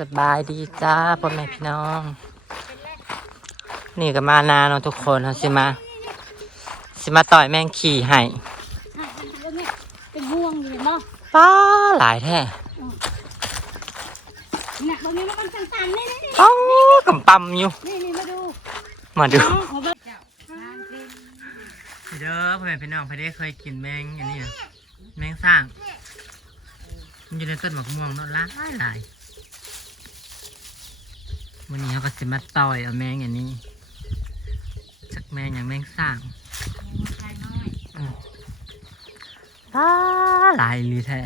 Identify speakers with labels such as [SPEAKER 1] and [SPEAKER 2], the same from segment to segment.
[SPEAKER 1] สบายดีจ้าพ่อแม่พี่น้อง นี่ก็มานาเนาะทุกคนเขาสิมา สิมาต่อยแมงขี่ให้
[SPEAKER 2] เป็นห่วงอยู่เนาะ
[SPEAKER 1] ป้าหลายแท้
[SPEAKER 2] เนี่ยตรงนี้มันสั่นๆนี่นี่
[SPEAKER 1] ป้ากำปั๊มอยู่
[SPEAKER 2] นี่นี่มาดู
[SPEAKER 1] มาดู
[SPEAKER 2] เด้
[SPEAKER 1] อพ่อแม่พี่น้องพี่ได้เคยกินแมงอันนี้อะแมงสร้างมันอยู่ในต้นหมากม่วงนาะหลายหลาย วันนี้เขาก็สิมาต่อยเอาแมงอันนี้จากแมงอย่างแมงสร้าง
[SPEAKER 2] ชายน้อย
[SPEAKER 1] ป้าหลายอีหลีแท้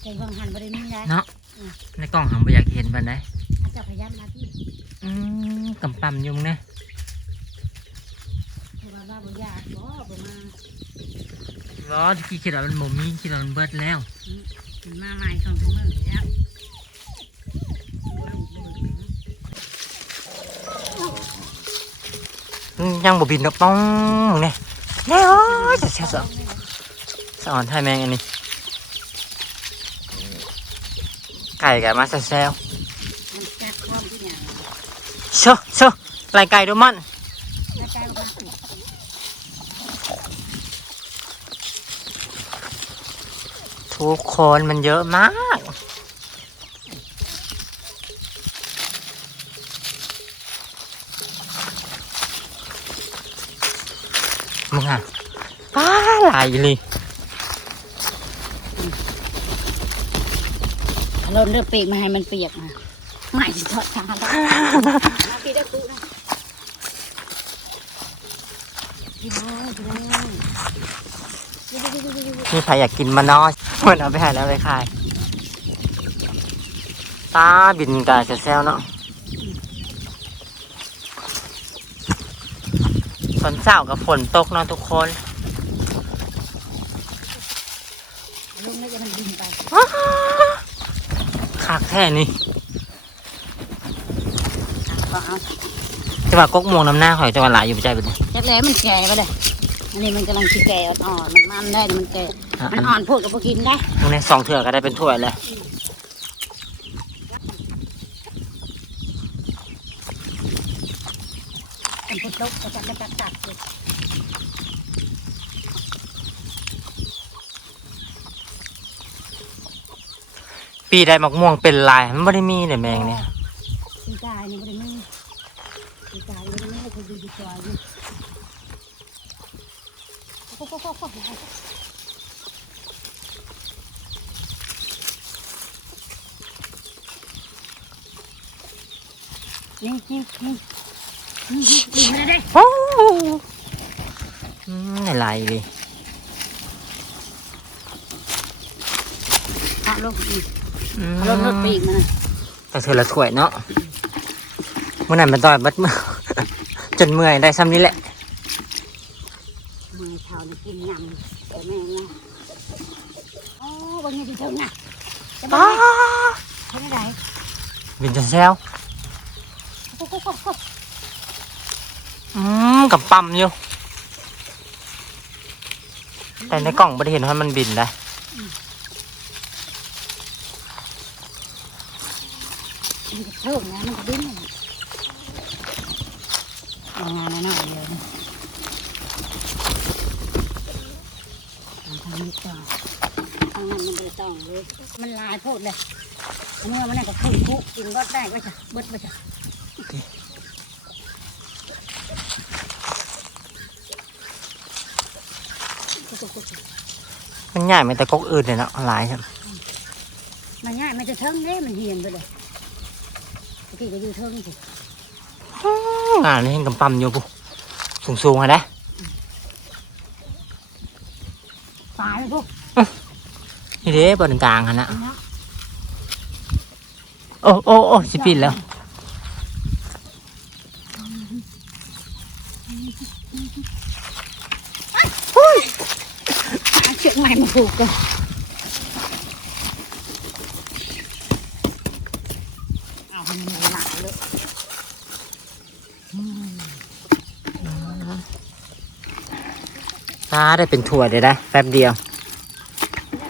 [SPEAKER 2] ใจวางหันบริมีได้
[SPEAKER 1] เนาะในกล้องหังบ่อยากเห็นปานใด
[SPEAKER 2] อาจจะพยายามมาที่
[SPEAKER 1] อืมกำปั๊มยุงเนี่ย
[SPEAKER 2] คือว่าบ้าบ่ยากบ่บ่มา
[SPEAKER 1] รอที่คิดว่ามันบ่มีคิดว่ามันเบิดแล้ว
[SPEAKER 2] ถึงมาใหม่สองถุงมือแล้ว
[SPEAKER 1] อืม ยังบ่บินดอกป้องเนี่ยแน่โอ้ยจะเสียสะสอนให้แมงอันนี้ ไก่กับมาแซว
[SPEAKER 2] มันแก๊สความที่อย่ง
[SPEAKER 1] ๆเชอะเชอะไล่ไก่ดูมัน
[SPEAKER 2] แล้วใจว่า
[SPEAKER 1] ทุกคนมันเยอะมาก มึงอะป้าห ลายเลย
[SPEAKER 2] เราเลือกปีกมาให้มันเปียกมาใหม่สิทอดทางแล้วพี่ได้ปุ๊นะพี่น้องพี่น้อง
[SPEAKER 1] มีใครอยากกินมาน้อยมันเอาไปให้แล้วไปขายตาบินกาจะแซวเนาะฝนเช้ากับฝนตกเนาะทุกคน
[SPEAKER 2] ลุงน่าจะมันบินไป
[SPEAKER 1] คักแค่นี้
[SPEAKER 2] ก็เอา
[SPEAKER 1] จะว่ากกม่วงน้ำหน้าหอยจะว่าหลายอยู่ใจเป็นไง
[SPEAKER 2] จักแล้มันแก่ไปเลยอันนี้มันกำลังสิแก่อ่อนๆมันมันได้มันแก่
[SPEAKER 1] อะ
[SPEAKER 2] มั
[SPEAKER 1] อั
[SPEAKER 2] น
[SPEAKER 1] น
[SPEAKER 2] อ่อนพูดกับพวกกินได้
[SPEAKER 1] ตรงนี้สองเถื่อก็ได้เป็นถ้วยเลย
[SPEAKER 2] มันพุดตกก็จะจะตัดตัดเลย
[SPEAKER 1] ปีได้มักม่วงเป็นลายมันไม่ได้มีเลยแมงเนี่ย
[SPEAKER 2] สีกายนี่ไม่ได้มีสีกายไม่ได้มีให้คนดูดีกว่าอยู่โอ้โหโอ้โหโอ้โหนี่นี่นี่นี่มาได้
[SPEAKER 1] โอ้อืมในลเลย
[SPEAKER 2] เอาลงอีก เอาลงรถไปอีกมัน
[SPEAKER 1] แต่เธอละถ้วยเนาะเมื่อนั้นมันต่อยเบัดมือจนเมื่อยได้ซ้ำนี้แหละ
[SPEAKER 2] มือเท้านี่กินยำแต่แม่นะโอ้บางทีดีเท่าน่ะจะ
[SPEAKER 1] ป้า
[SPEAKER 2] บ้าใช่ไหม
[SPEAKER 1] บินจนแซว
[SPEAKER 2] โอ้โหโอ้โห
[SPEAKER 1] อืมกับปั๊มอยู่ แต่ในกล่องไม่ได้เห็นว่ามันบินได้
[SPEAKER 2] มันจะ เพิ่มนะมันดิ้นเอางานนะน้อยเดียวนะทำนี้ต่อทางนั้นมันไม่ต้องเลย มันลายโพดเลยอันนี้มันน่าจะขึ้นคุกกินก็ได้ก็จะเบิดก็จะ
[SPEAKER 1] มันง่ายไหมแต่กกอื่นเลยเนาะหลายครับ
[SPEAKER 2] มันง่ายไมันจะเทิงเด้มันเหียนไปเลย พี่ก็อยู่เทิงสิ
[SPEAKER 1] งานนี้เห็นกับปั๊มอยู่ปุ๊สูงสูงๆอะนะ
[SPEAKER 2] ตายเลยพวก
[SPEAKER 1] นี่เด้บนกลางอะนะ
[SPEAKER 2] เนาะ
[SPEAKER 1] โอ้โอ้โอ้สิปิดแล้ว
[SPEAKER 2] หาเชือกใหม่มาผูกกันเอามันมีหลายเลย
[SPEAKER 1] ตาได้เป็นถั่วเดี๋ยวได้แป๊บเดียว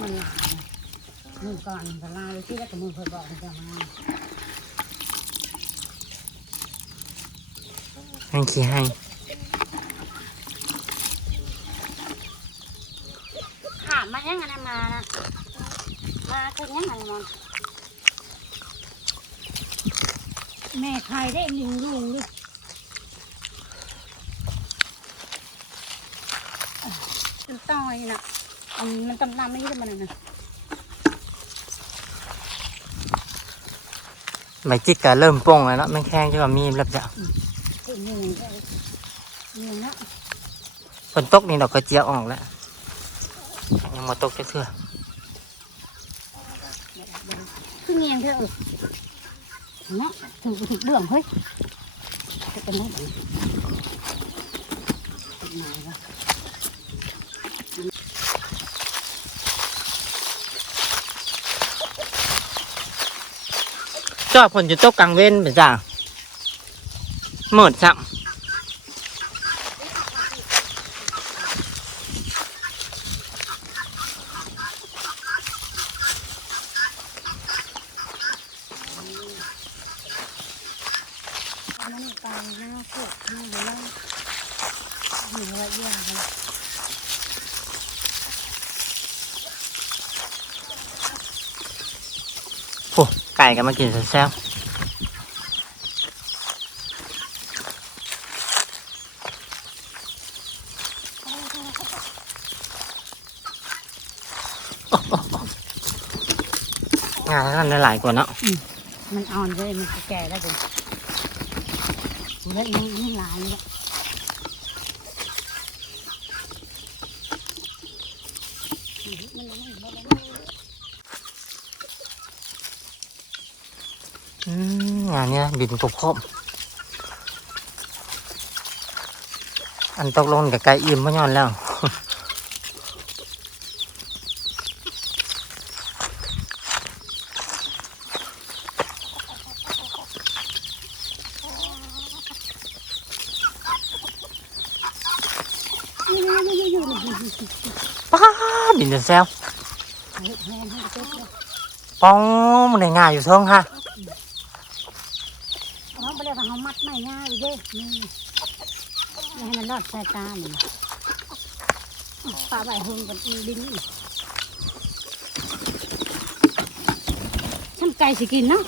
[SPEAKER 2] มันหลายมือก่อนเวลาที่แล้วก็มืมึงเคยบอกให้เจ้ามา
[SPEAKER 1] แมงขี่ให้
[SPEAKER 2] ถามมายังไงนมานะมาคือยังไงมันแม่ใครได้ลิงลุงด้วยมันต้อ ยนะอันมันตำนำไม่ได้มันนะ
[SPEAKER 1] ใบจิกก็เริ่มป่งแล้วเนาะแมงแข้งจะก็มีแล้วจ้ะ
[SPEAKER 2] คือหนึ่งก็หนึ่งนะ
[SPEAKER 1] ฝนตกนี่ดอกกระเจียวออกแล้วยังมาตกจะเถื่อ
[SPEAKER 2] คือเงียงเถอะเนาะถึงถึงเบื้องเฮ้ยจะเป็นได้ไหมเป็นไงวะ
[SPEAKER 1] จอบฝนจะตกกลางเว้นไปจ้ะหมดซ้
[SPEAKER 2] มันไปหน้าพวกหน้าเวลาหนึ่งละเยี่ยมเลยำ
[SPEAKER 1] โอ้ ไก่ก็มากินแซ่บๆงานนั้นได้หลายกว่าเนาะ
[SPEAKER 2] มันอ่อนเลยมันแก่แล้วเลยเล็กนี่นี่ลายเลย
[SPEAKER 1] งานเนี้ยบินตกครบอันตกลงกับไก่อิ่มพ่ย้อนแล้วป้าบินจะแซวป้องมันได้ง่ายอยู่เทิงฮะ
[SPEAKER 2] เขาไปเรียกว่าเขามัด ไม่ง่ายเด้นี่ให้มันรอดสายตาหนึ่งปลาใบหงกับดินนี่ช่ำไก่สิกินเนาะ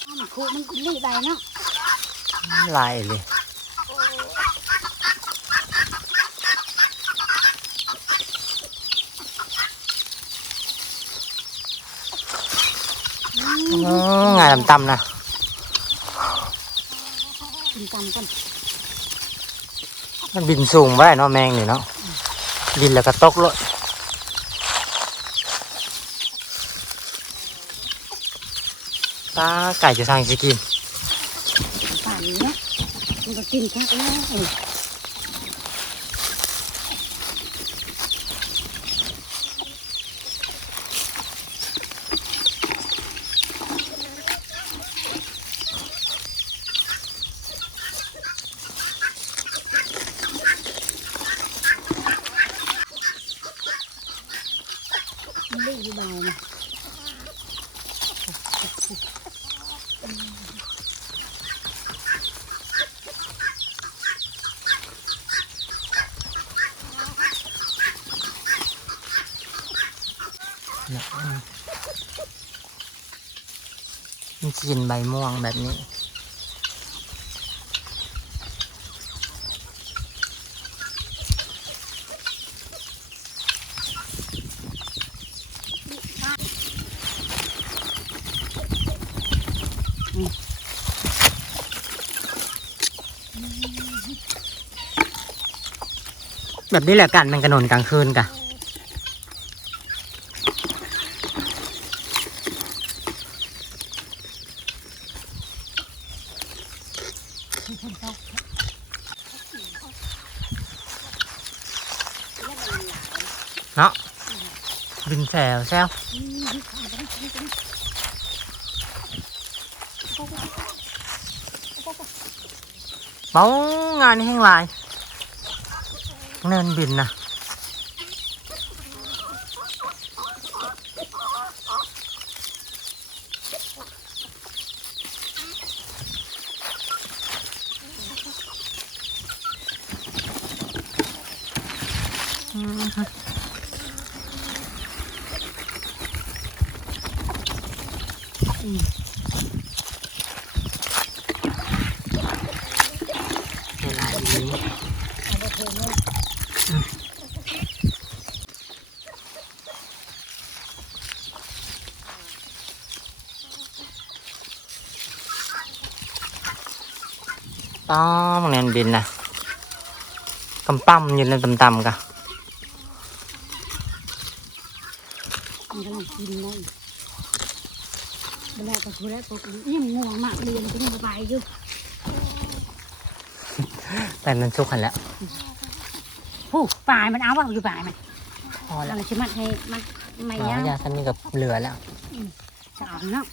[SPEAKER 2] เอามันคูมันรีใบเนาะ
[SPEAKER 1] ลายเลยอืมงานต่ำๆนะ
[SPEAKER 2] กินตำกัน
[SPEAKER 1] มันบินสูงไว้เนาะแมงนี่เนาะบินแล้วก็ตกเลยตาไก่จะทางสิกิน
[SPEAKER 2] ป่านนี้เนี่ย มันก็กินคักแล้วเออมันรีอยู่ใบนะ
[SPEAKER 1] มันกินใบม่วงแบบนี้แบบนี้แหละกันมันกระหนนกลางคืนกะ เนาะบินแซวแซวเมางานนี้แห้งหลาย เนินบินนะอืมเวลาดี
[SPEAKER 2] เอาไปเทเลย
[SPEAKER 1] ต้องเนินบินนะกำปั้มอยู่ในต่ำๆกะ
[SPEAKER 2] มันกำลังกินเลยเวลาก็คือแล้วปกตินี่มันง่วงมากเรียนก็ยังสบายอยู่
[SPEAKER 1] แต่มันสุกขันแล้ว
[SPEAKER 2] ผู้ปลายมันเอาว่าอยู่ปลายมัน
[SPEAKER 1] พอแล้ว
[SPEAKER 2] อะไรชิมัดให้มันไม่
[SPEAKER 1] อ๋
[SPEAKER 2] ยาว
[SPEAKER 1] อยาทำนี่กับเหลือแล้ว
[SPEAKER 2] จะเอาเนาะ